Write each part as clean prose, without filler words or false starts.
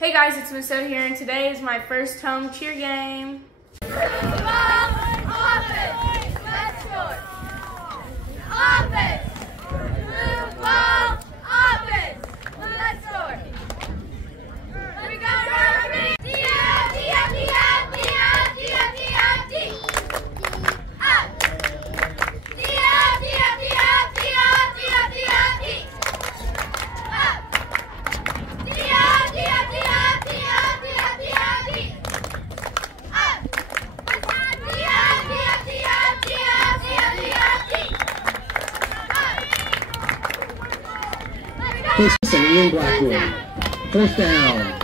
Hey guys, it's Musso here, and today is my first home cheer game. Ian Blackwood. Fourth down.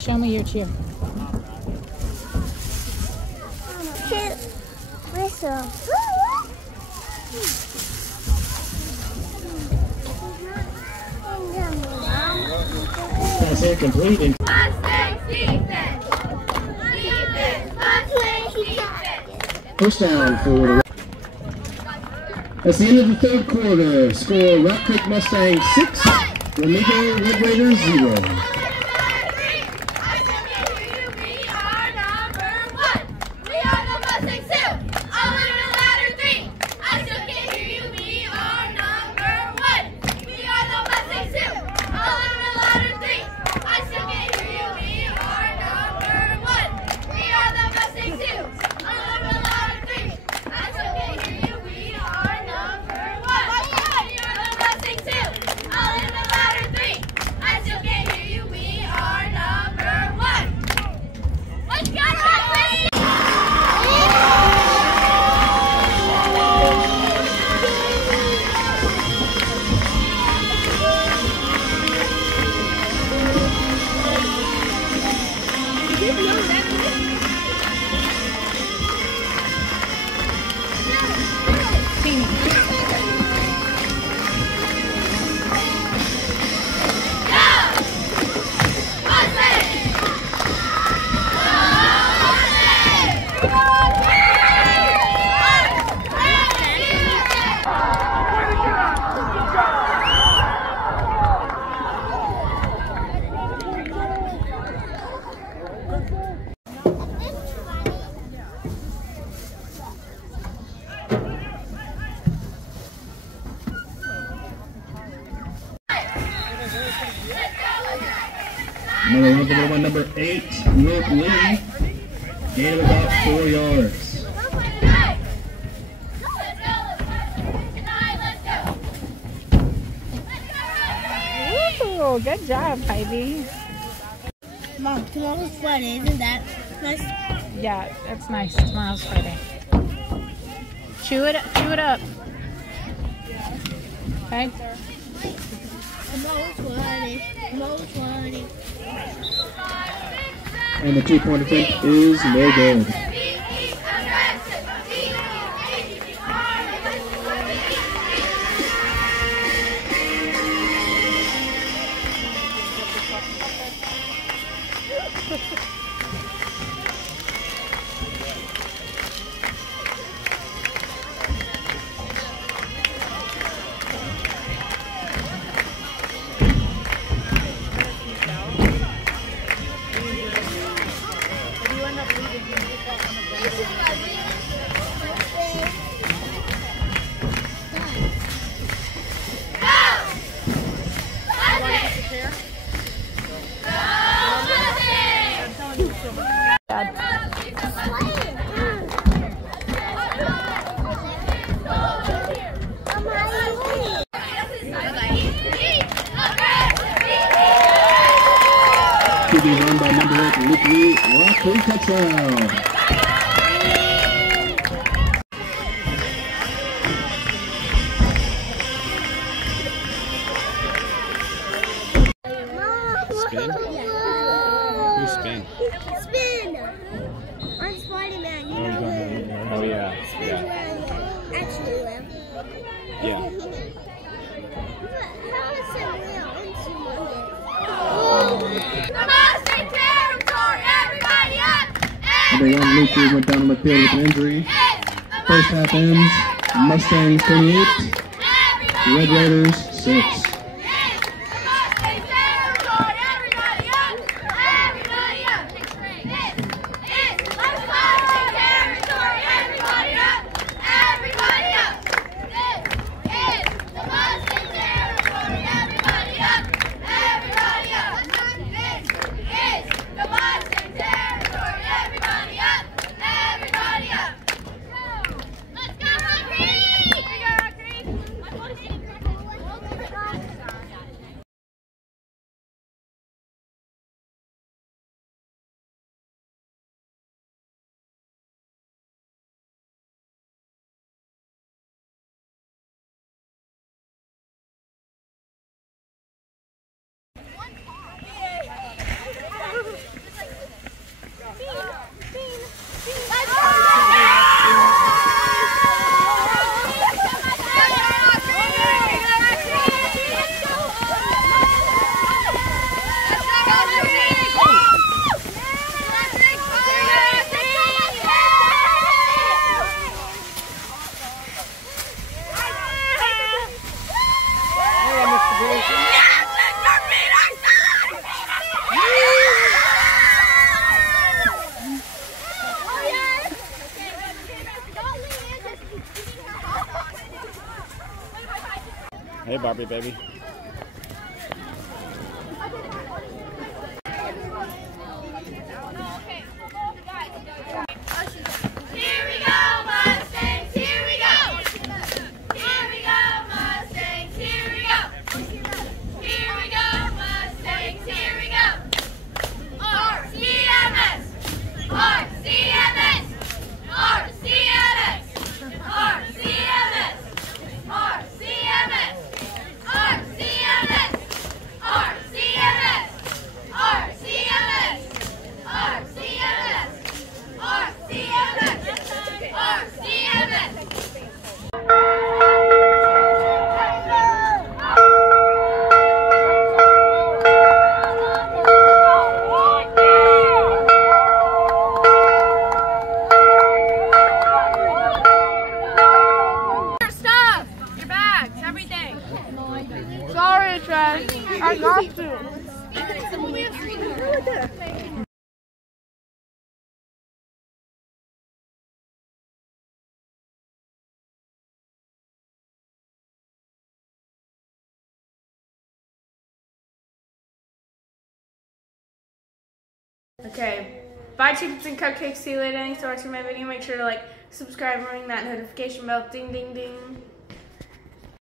Show me your cheer. Whistle. Pass incomplete. First down for the. That's the end of the third quarter. Score: Rock Creek Mustang 6, Remigo Red Raiders 0. Number 8, Luke Lee, gain of about 4 yards. Ooh, good job, Ivy. Mom, tomorrow's Friday, isn't that nice? Yeah, that's nice. Tomorrow's Friday. Chew it up. Okay. Tomorrow's Friday. And the 2-point attempt is no good. To be run by number 8, Luke Lee, Rock Creek touchdown. Spin? Who's spin? Spin! On Spider-Man, you know Oh yeah. Spin around there. Actually, Yeah. number 1, Luke, went down on the field with an injury. First half ends, Mustangs 28, Red Raiders 6. Hey, Barbie, baby. Sorry, Trent. I got you. Okay. Bye, chickens and cupcakes. See you later. Thanks for watching my video. Make sure to like, subscribe, and ring that notification bell. Ding, ding, ding.